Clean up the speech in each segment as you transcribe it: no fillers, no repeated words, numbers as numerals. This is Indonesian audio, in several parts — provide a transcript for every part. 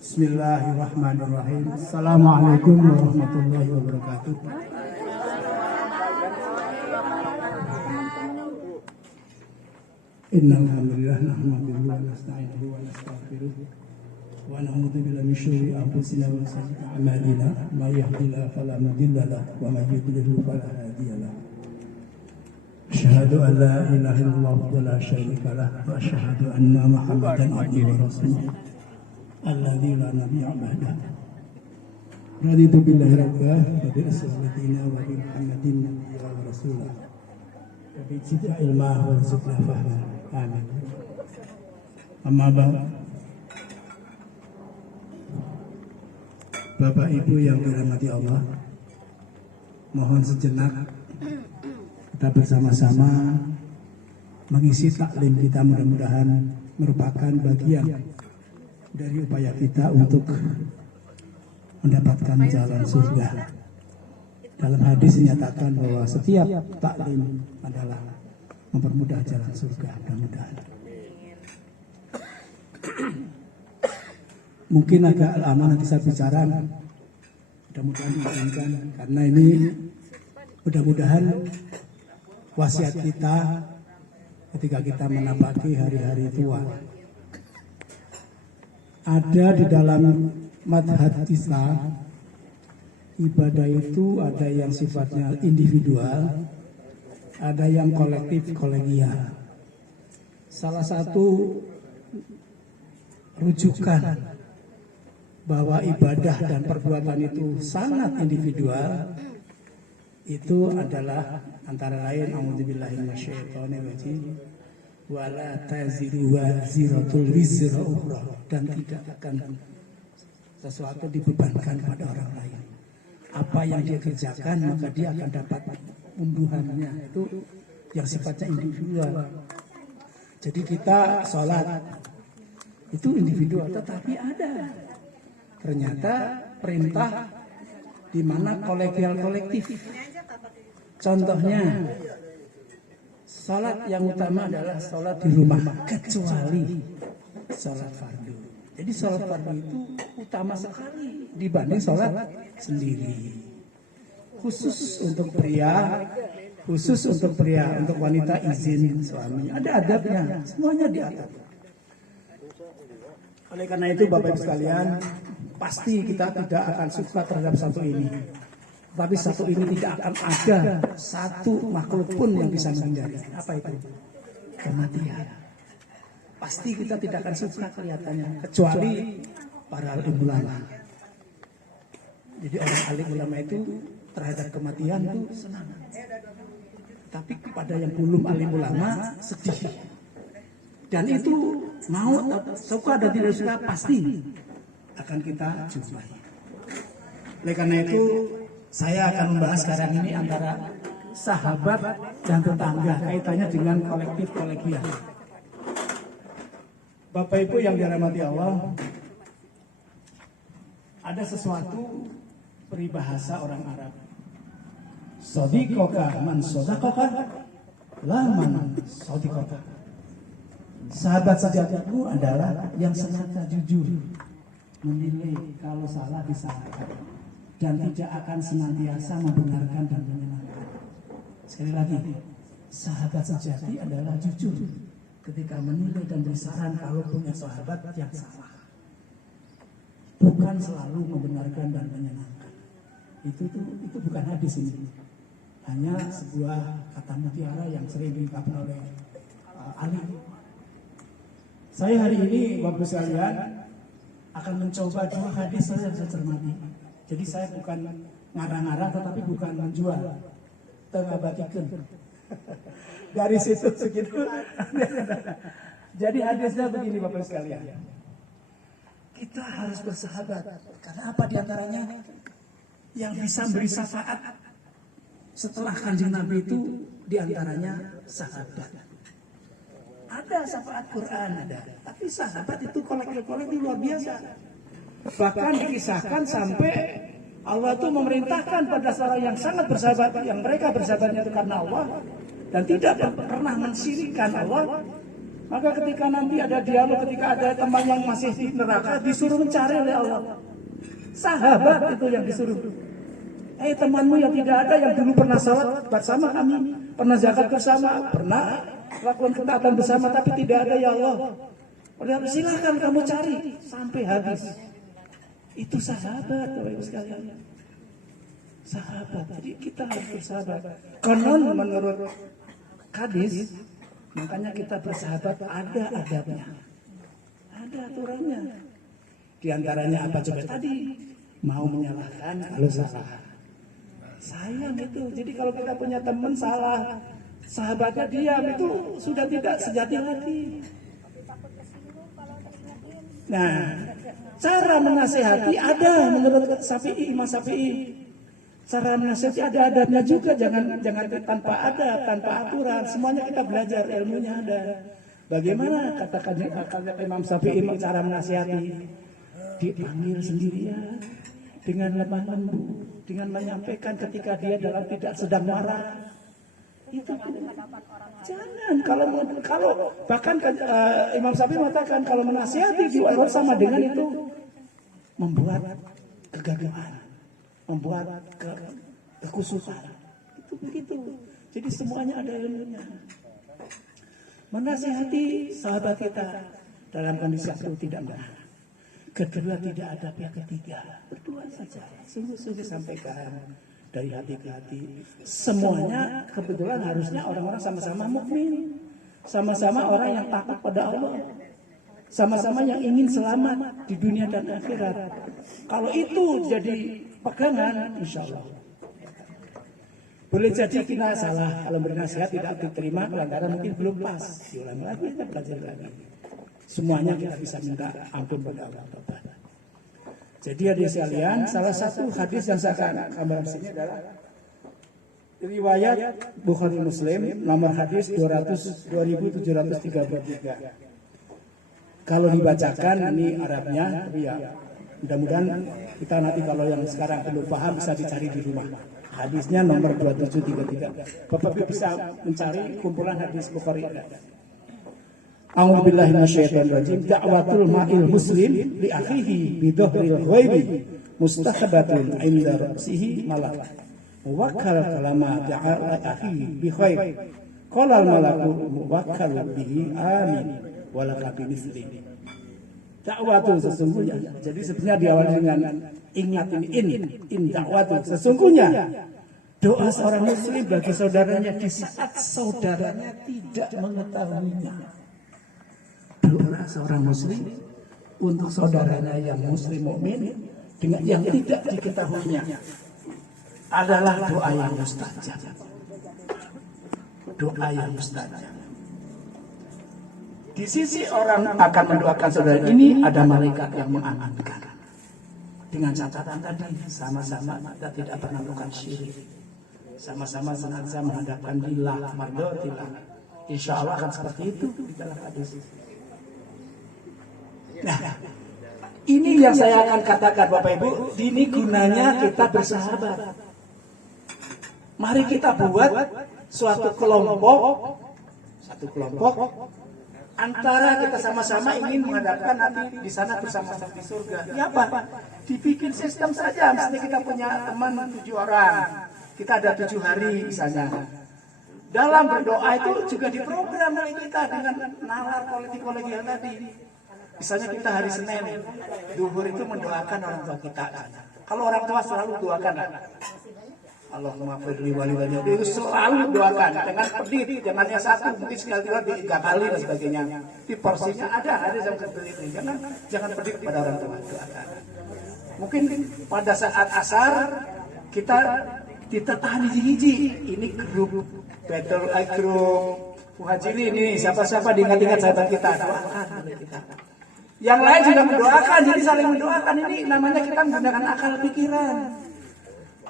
Bismillahirrahmanirrahim. Assalamualaikum warahmatullahi wabarakatuh. Innal hamdalillah nahmaduhu wa nasta'inuhu wa nastaghfiruh wa na'udzu billahi min shururi anfusina wa sayyi'ati a'malina may yahdihillahu fala mudilla lahu wa may yudlil fala hadiya lahu. Asyhadu an la ilaha illallah wa la syarika lahu wa asyhadu anna Muhammadan abduhu wa rasuluh. Alladzi la nabiyya ba'dahu. Raditu billahi rabban wa bi ashabihi wa bi Muhammadin nabiyyan wa rasulah. Wa bi zidna ilma wa zidna fahma. Amin. Amma ba'd. Bapak Ibu yang dirahmati Allah, mohon sejenak kita bersama-sama mengisi taklim kita, mudah-mudahan merupakan bagian dari upaya kita untuk mendapatkan jalan surga. Dalam hadis dinyatakan bahwa setiap taklim adalah mempermudah jalan surga. Mudah-mudahan. Mungkin agak lama nanti saya bicara, mudah-mudahan diizinkan, karena ini mudah-mudahan wasiat kita ketika kita menapaki hari-hari tua. Ada di dalam madhab kita, ibadah itu ada yang sifatnya individual, ada yang kolektif kolegial. Salah satu rujukan bahwa ibadah dan perbuatan itu sangat individual itu adalah antara lain a'udzubillahi minasyaitonir rajim wala taziru waziratul wizra ukhra, dan tidak akan sesuatu dibebankan pada orang lain. Apa yang dia kerjakan maka dia akan dapat unduhannya, itu yang sifatnya individual. Jadi kita sholat itu individual, tetapi ada ternyata perintah di mana kolegial kolektif. Contohnya sholat yang utama adalah sholat di rumah kecuali sholat fardu. Jadi sholat fardu itu utama sekali dibanding sholat sendiri. Khusus untuk pria, untuk wanita izin suaminya. Ada adabnya, semuanya diatur. Oleh karena itu Bapak Ibu sekalian, pasti kita tidak akan suka terhadap satu ini. Tapi satu ini tidak akan ada satu makhluk pun yang bisa menghindari. Apa itu? Kematian. Pasti kita tidak akan suka kelihatannya, kecuali para alim ulama. Jadi orang alim ulama itu terhadap kematian itu senang. Tapi kepada yang belum alim ulama sedih. Dan itu mau suka dan tidak suka pasti akan kita jumpai. Oleh karena itu saya akan membahas sekarang ini antara sahabat dan tetangga, kaitannya dengan kolektif kolegial. Bapak Ibu yang dirahmati Allah, ada sesuatu peribahasa orang Arab. Sodikoka man sodakoka, laman sodikoka. Sahabat sejatimu adalah yang senantiasa jujur, menilai kalau salah disalahkan, dan tidak akan senantiasa membenarkan dan menyenangkan. Sekali lagi, sahabat sejati adalah jujur ketika menilai dan bersaran kalau punya sahabat yang salah. Bukan selalu membenarkan dan menyenangkan. Itu bukan hadis ini. Hanya sebuah kata mutiara yang sering diungkapkan oleh Ali. Saya hari ini, Bapak sekalian, akan mencoba dua hadis saja yang saya cermati. Jadi saya bukan ngarang-ngarang, tetapi bukan menjual. Tengah batikan. Dari situ segitu. Jadi hadisnya begini Bapak sekalian. Kita harus bersahabat. Karena apa diantaranya? Yang bisa beri syafaat setelah Kanjeng Nabi itu diantaranya sahabat. Ada syafaat Quran ada, tapi sahabat itu kolektif luar biasa. Bahkan dikisahkan sampai Allah itu memerintahkan pada seorang yang sangat bersahabat, yang mereka bersahabatnya itu karena Allah dan tidak pernah mensyirikkan Allah, Maka ketika nanti ada dialog, ketika ada teman yang masih di neraka, disuruh mencari oleh Allah. Sahabat itu yang disuruh. Temanmu yang tidak ada, yang dulu pernah salat bersama kami, pernah zakat bersama, pernah lakukan ketaatan bersama, tapi tidak ada ya Allah. Silakan kamu cari sampai habis. Itu sahabat, Bapak Ibu sekalian. Sahabat. Jadi kita harus bersahabat. Konon menurut hadis, makanya kita bersahabat ada adabnya, ada aturannya. Di antaranya apa coba tadi? Mau menyalahkan kalau salah. Sayang itu. Jadi kalau kita punya teman salah, sahabatnya diam, itu sudah tidak sejati lagi. Nah, cara menasihati ada menurut Imam Syafi'i. Cara menasihati ada adabnya juga, jangan tanpa adab, tanpa aturan. Semuanya kita belajar, ilmunya ada. Bagaimana kata Imam Syafi'i cara menasihati? Dipanggil sendirian, dengan lemah lembut, dengan menyampaikan ketika dia dalam tidak sedang marah. Itu jangan kalau bahkan Imam Syafi'i mengatakan kalau menasihati diwajibkan sama dengan itu membuat kegaduhan, membuat kekusutan. Itu begitu. Jadi semuanya ada ilmunya. Menasihati sahabat kita dalam kondisi satu tidak marah. Kedua tidak ada pihak ketiga, berdua saja, sungguh-sungguh sampaikan dari hati ke hati. Semuanya kebetulan harusnya orang-orang sama-sama mukmin, sama-sama orang yang takut pada Allah, sama-sama yang ingin selamat di dunia dan akhirat. Kalau itu jadi pegangan, insya Allah. Boleh jadi kita salah kalau bernasihat tidak diterima, lantaran mungkin belum pas. Diulang lagi, kita belajar lagi. Semuanya kita bisa minta ampun pada Allah. Jadi hadirin sekalian, salah satu hadis yang saya akan gambarkan sini adalah riwayat Bukhari Muslim nomor hadis 2733. Kalau dibacakan ini Arabnya, tapi ya mudah-mudahan kita nanti kalau yang sekarang belum paham bisa dicari di rumah. Hadisnya nomor 2733. Bapak bisa mencari kumpulan hadis Bukhari. A'udzubillahi minasyaitonirrajim. Da'watul ma'il muslim li akhihi bi dhahril ghaibi mustahabatun 'inda ra'sihi malak. Muwakkal kalama da'a akhihi bi khair. Qala al malaku muwakkal bihi amin wa laka bi mithli. Da'watul sesungguhnya. Jadi sebenarnya diawali dengan ingat ini in da'watul sesungguhnya doa seorang muslim bagi saudaranya di saat saudaranya tidak mengetahuinya. Doa seorang muslim untuk saudaranya yang muslim mukmin dengan yang tidak diketahuinya adalah doa yang mustajab. Doa yang mustajab. Di sisi orang akan mendoakan saudara ini ada malaikat yang mengamankan. Dengan catatan tadi sama-sama kita tidak pernah melakukan syirik. Sama-sama senantiasa menghadapkan lillah mardotillah. Insya Allah akan seperti itu di dalam hadis. Nah, ini yang saya akan katakan Bapak Ibu, ini gunanya kita bersahabat. Mari kita buat suatu kelompok antara kita sama-sama ingin menghadapkan nanti di sana bersama-sama di surga. Ya apa? Dibikin sistem saja, misalnya kita punya teman 7 orang, kita ada 7 hari misalnya. Dalam berdoa itu juga diprogram oleh kita dengan nalar politik kolegial tadi. Misalnya kita hari Senin, duhur itu mendoakan orang tua kita. Kalau orang tua selalu doakan, Allahumma firli wali wali, itu selalu doakan dengan pedih, jangan yang satu, mungkin sekali-kali 3 kali dan sebagainya. Di porsinya ada yang seperti itu. Jangan pedih pada orang tua, doakan. Mungkin pada saat asar kita tahan hiji-hiji. Ini grup battle grup muhajirin ini siapa-siapa diingat-ingat sahabat kita, doakan oleh kita. Yang lain juga mendoakan, jadi saling mendoakan. Ini namanya kita menggunakan akal pikiran.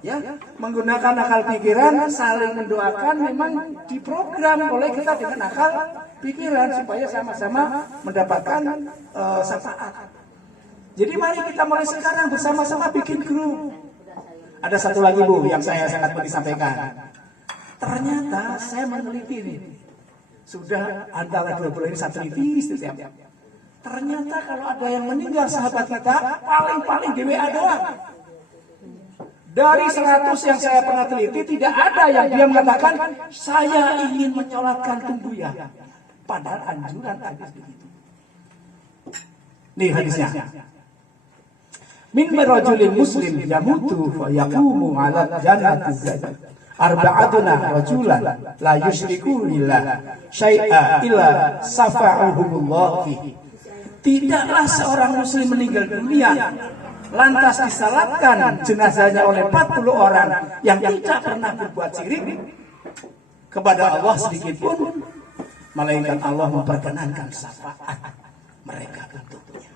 Ya, menggunakan akal pikiran, saling mendoakan memang diprogram oleh kita dengan akal pikiran supaya sama-sama mendapatkan syafaat. Jadi mari kita mulai sekarang bersama-sama bikin grup. Ada satu lagi Bu yang saya sangat penting sampaikan. Ternyata saya meneliti ini. Sudah antara 20 ini satu tipis setiap. Ternyata kalau ada yang meninggal sahabat kita, paling-paling di WA doang. Dari 100 yang saya pernah teliti, tidak ada yang dia mengatakan, saya ingin menyolatkan tubuh ya. Padahal anjuran hadis begitu. Nih hadisnya. Min rajulin muslim yamutu fa yaqumu 'ala jannati arba'atuna rajulan la yusyriku billah syai'a illa safa'ahumullah fihi. Tidaklah seorang muslim meninggal dunia lantas disalatkan jenazahnya oleh 40 orang yang tidak pernah berbuat syirik kepada Allah sedikit pun, malaikat Allah memperkenankan syafaat mereka untuknya.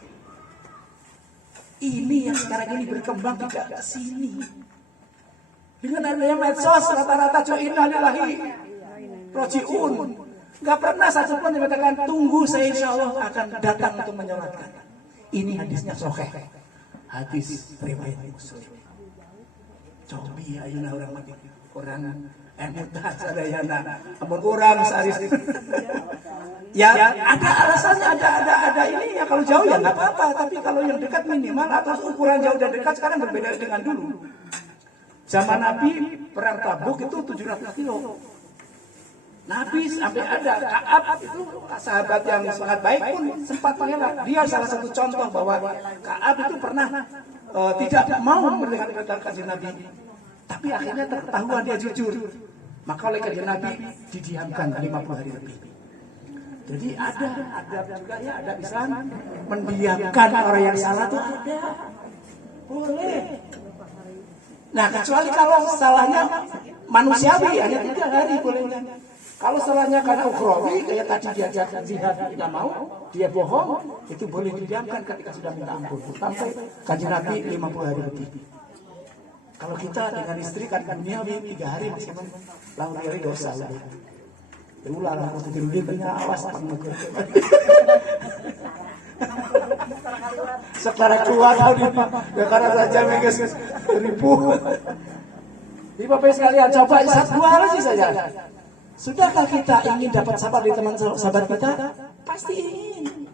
Ini yang sekarang ini berkembang tidak ke sini. Dengan adanya medsos rata-rata inna lillahi raji'un. Gak pernah satu pun yang mengatakan tunggu saya insya Allah akan datang untuk menyolatkan. Ini hadisnya sahih. Hadis riwayat Muslim. Cobi ayeuna orang mati. Orang mudah sadayana. Amun urang saris. Ya ada alasannya, ada ini ya, kalau jauh ya nggak apa-apa, tapi kalau yang dekat minimal atau ukuran jauh dan dekat sekarang berbeda dengan dulu. Zaman Nabi perang Tabuk itu 700 kilo. Nabi sampai ada Ka'ab itu sahabat yang sangat baik pun sempat mengelak. Dia salah satu contoh bahwa Ka'ab itu pernah tidak mau merdekakan kajian Nabi, tapi akhirnya terketahuan dia jujur. Maka oleh kajian Nabi didiamkan 50 hari lebih. Jadi ada juga ya, ada Islam mendiamkan orang yang salah itu ada, boleh. Nah kecuali kalau salahnya manusiawi hanya 3 hari bolehnya. Kalau salahnya karena ukhrawi kayak tadi dia jihad tidak mau, dia bohong, itu boleh didiamkan ketika sudah minta ampun sampai kajian Nabi 50 hari lebih. Kalau kita dengan istri kan duniawi 3 hari masih lalu dari dosa lebih. Ulah lah aku tidur dia awas panggung. Sekarang kuat ya karena saja megas ribu. Di Bapak sekalian coba 1-2 lagi saja. Sudahkah kita ingin dapat sahabat di teman sahabat kita? Pasti ingin.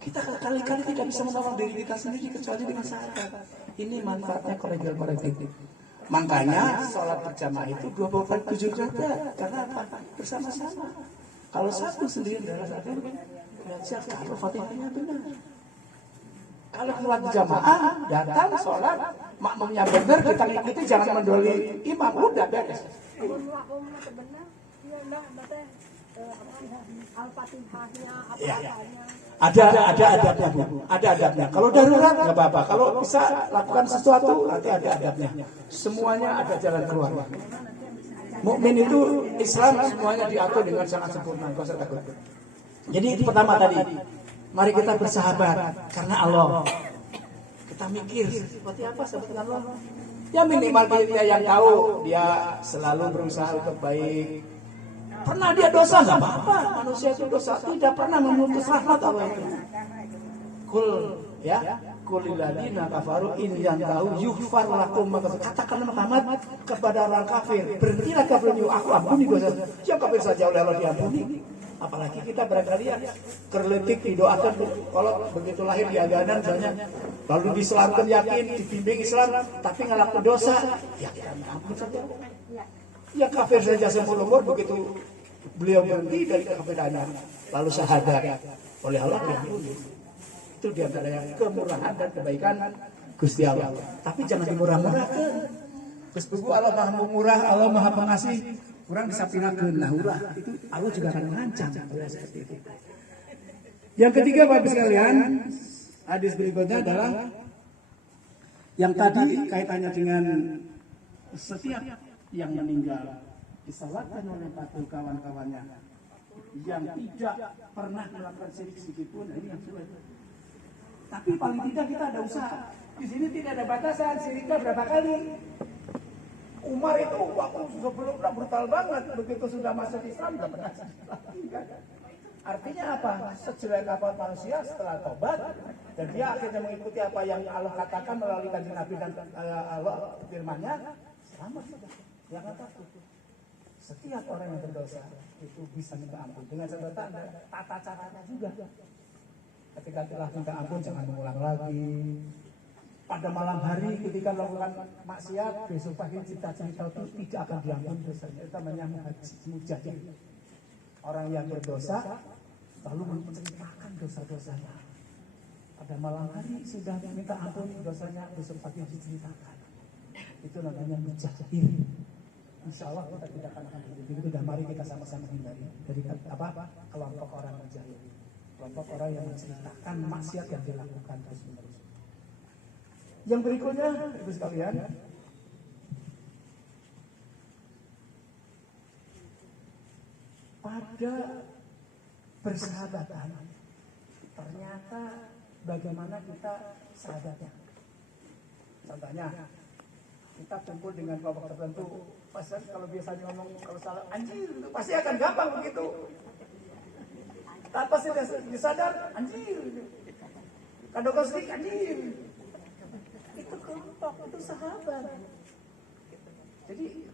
Kita kali-kali tidak bisa menolong diri kita sendiri kecuali dengan sahabat. Ini manfaatnya kolegial kolektif. Makanya sholat berjamaah itu 27 derajat. Karena apa? Bersama-sama. Kalau satu sendiri adalah satu, kalau fatihahnya benar. Kalau sholat berjamaah, datang sholat, makmumnya benar, kita ikuti, jangan mendoli imam, udah beres. Ya. Ada adabnya Bu. Ada adabnya. Kalau darurat nggak apa-apa. Kalau bisa lakukan sesuatu nanti ada adabnya. Semuanya ada jalan keluar. Mukmin itu Islam semuanya diatur dengan sangat sempurna. Kau takut. Jadi itu pertama tadi. Mari kita bersahabat karena Allah. Kita mikir seperti apa sahabat Allah. Ya minimal dia yang tahu dia selalu berusaha untuk baik. Pernah dia dosa nggak apa-apa, manusia itu dosa tidak pernah memutus rahmat Allah itu. Kulilladina kafaru in yantahu yughfar lakum. Katakan Muhammad kepada orang kafir, berhentilah kafirnya, aku ampuni dosa. Siapa kafir saja oleh Allah diampuni. Apalagi kita barangkali ya kerletik didoakan kalau begitu lahir di aganan misalnya, lalu diselamatkan yakin dibimbing Islam, tapi ngelakuin dosa, ya kita ampun saja. Ya kafir saja seumur umur begitu beliau berhenti dari kafirannya lalu syahadat oleh Allah diampuni. Itu diantara yang kemurahan dan kebaikan Gusti Allah. Tapi jangan dimurah-murahkan. Gusti Allah Maha Murah, Allah Maha Pengasih. Kurang disapirakeun nah ulah itu Allah juga akan mengancam seperti itu. Yang ketiga Bapak sekalian, hadis berikutnya adalah yang tadi kaitannya dengan setiap yang meninggal disalatkan oleh 40 kawan-kawannya yang tidak pernah melakukan syirik sedikit pun, ini yang sulit. Tapi paling tidak kita ada usaha. Di sini tidak ada batasan syiriknya berapa kali. Umar itu waktu sebelumnya brutal banget, begitu sudah masuk Islam tidak pernah lagi. Artinya apa? Sejelek apa manusia setelah tobat dan dia akhirnya mengikuti apa yang Allah katakan melalui kajian Nabi dan Allah firman-Nya, selamat sudah. Jangan takut. setiap orang yang berdosa itu bisa minta ampun. Dengan catatan ada tata caranya juga. Ketika telah minta ampun jangan mengulang lagi. Pada malam hari ketika melakukan maksiat, besok pagi cerita-cerita itu tidak akan diampun dosanya. Itu namanya mujahid. Orang yang berdosa lalu menceritakan dosa-dosanya. Pada malam hari sudah minta ampun dosanya, besok pagi diceritakan. Itu namanya mujahid. Insya Allah kita tidak akan begitu. Dan mari kita sama-sama hindari dari kelompok orang mujahid, kelompok orang yang menceritakan maksiat yang dilakukan terus-menerus. Yang berikutnya, ibu sekalian, pada persahabatan ternyata bagaimana kita sahabatnya. Contohnya, kita kumpul dengan kelompok tertentu, pasal kalau biasanya ngomong kalau salah anjir, itu pasti akan gampang begitu. Tanpa disadar, anjir. Kadang sedikit anjir. Itu kelompok, itu sahabat. Jadi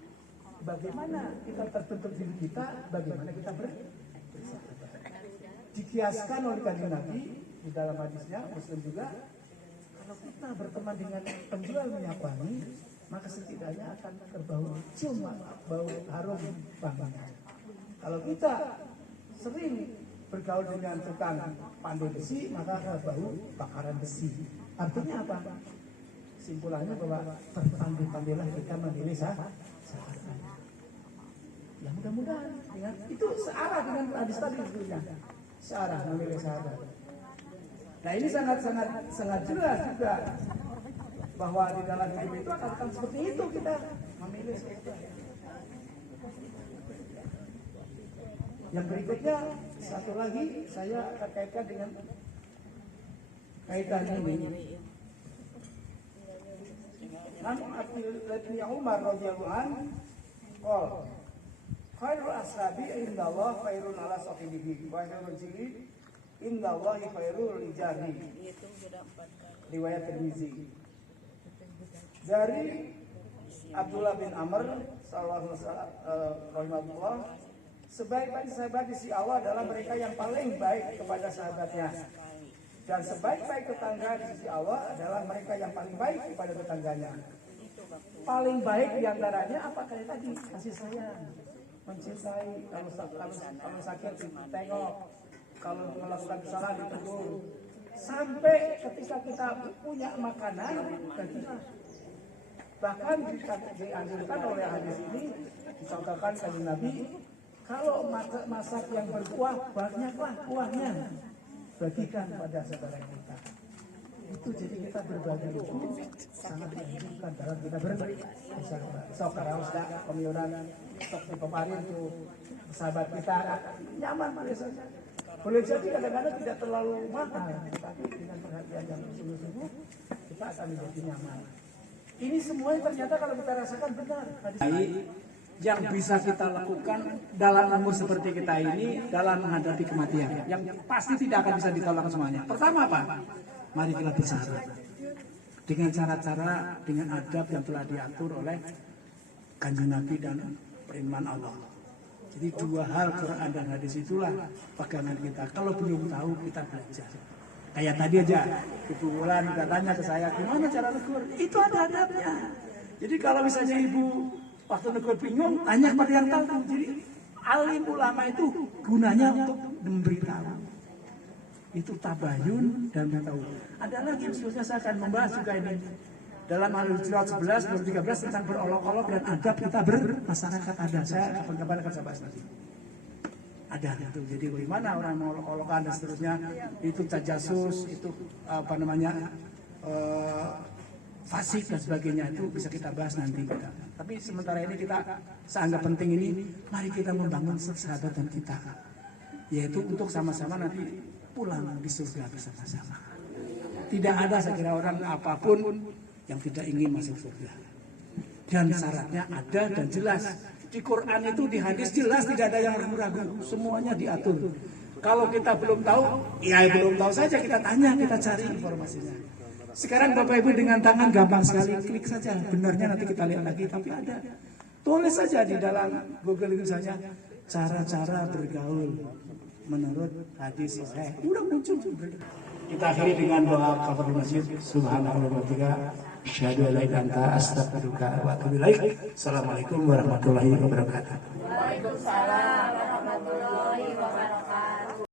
bagaimana kita terbentuk diri kita, bagaimana kita bersahabat. Dikiaskan oleh Kanjeng Nabi di dalam hadisnya, Muslim juga, kalau kita berteman dengan penjual minyak wangi, maka setidaknya akan terbau cium bau harum wanginya. Kalau kita sering bergaul dengan tukang pandai besi, maka terbau bakaran besi. Artinya apa? Simpulannya bahwa berpandai-pandailah kita memilih sahabat. Ya mudah-mudahan ya, itu searah dengan hadis tadi sebelumnya. Searah memilih sahabat. Nah ini sangat jelas juga bahwa di dalam hidup itu akan seperti itu kita memilih sahabat. Yang berikutnya satu lagi saya akan kaitkan dengan kaitan ini. Abdullah Umar radhiyallahu anhu qol khairul ashabi indallah khairun ala sahibihi wa khairul jili indallah khairul rijali. Riwayat Tirmizi. Dari Abdullah bin Amr sallallahu alaihi wasallam, sebaik-baik sahabat di sisi Allah adalah mereka yang paling baik kepada sahabatnya. Dan sebaik-baik tetangga di sisi Allah adalah mereka yang paling baik kepada tetangganya. Paling baik diantaranya apa kayak tadi? Kasih sayang, mencintai, kalau sakit ditengok, kalau melakukan kesalahan ditegur. Sampai ketika kita punya makanan, bagilah. Bahkan dianjurkan oleh hadis ini, dicontohkan Kanjeng Nabi, kalau masak yang berkuah, banyaklah kuahnya. Bagikan pada saudara kita. Itu jadi kita berbagi itu sangat dianjurkan dalam kita bersahabat. Sok karaos dak pemionan, sok dipaparin tuh sahabat kita nyaman biasanya. Boleh jadi kadang-kadang tidak terlalu mahal, tapi dengan perhatian yang sungguh-sungguh kita akan menjadi nyaman. Ini semua ternyata kalau kita rasakan benar. Yang bisa kita lakukan dalam umur seperti kita ini dalam menghadapi kematian yang pasti tidak akan bisa ditolak semuanya. Pertama apa? Mari kita bersahabat dengan cara-cara, dengan adab yang telah diatur oleh Kanjeng Nabi dan firman Allah. Jadi dua hal, Quran dan hadis itulah pegangan kita. Kalau belum tahu kita belajar. Kayak tadi aja Ibu Wulan katanya ke saya, gimana cara negur? Itu ada adabnya. Jadi kalau misalnya Ibu waktu negur bingung, tanya kepada yang tahu. Jadi alim ulama itu gunanya untuk memberitahu. Itu tabayun dan tahu. Ada lagi khususnya saya akan membahas juga ini dalam Al-Hujurat 11, 13 tentang berolok-olok dan adab kita bermasyarakat ada. Saya kapan-kapan akan saya bahas nanti. Ada itu. Jadi bagaimana orang mau olok-olokan dan seterusnya, itu tajasus, itu apa namanya fasik dan sebagainya, itu bisa kita bahas nanti kita. Tapi sementara ini kita seanggap penting ini, mari kita membangun persahabatan kita, yaitu untuk sama-sama nanti pulang di surga bersama-sama. Tidak ada saya kira orang apapun yang tidak ingin masuk surga. Dan syaratnya ada dan jelas. Di Quran itu, di hadis jelas, tidak ada yang ragu-ragu. Semuanya diatur. Kalau kita belum tahu, ya belum tahu saja, kita tanya, kita cari informasinya. Sekarang Bapak Ibu dengan tangan gampang sekali, klik saja. Benarnya nanti kita lihat lagi, tapi ada. Tulis saja di dalam Google itu saja cara-cara bergaul menurut hadis sahih. Udah muncul. Kita akhiri dengan doa kafaratul masjid. Subhanallah wa bihamdihi, asyhadu an la ilaha illa anta, astaghfiruka wa atubu ilaik. Assalamualaikum warahmatullahi wabarakatuh. Waalaikumsalam warahmatullahi wabarakatuh.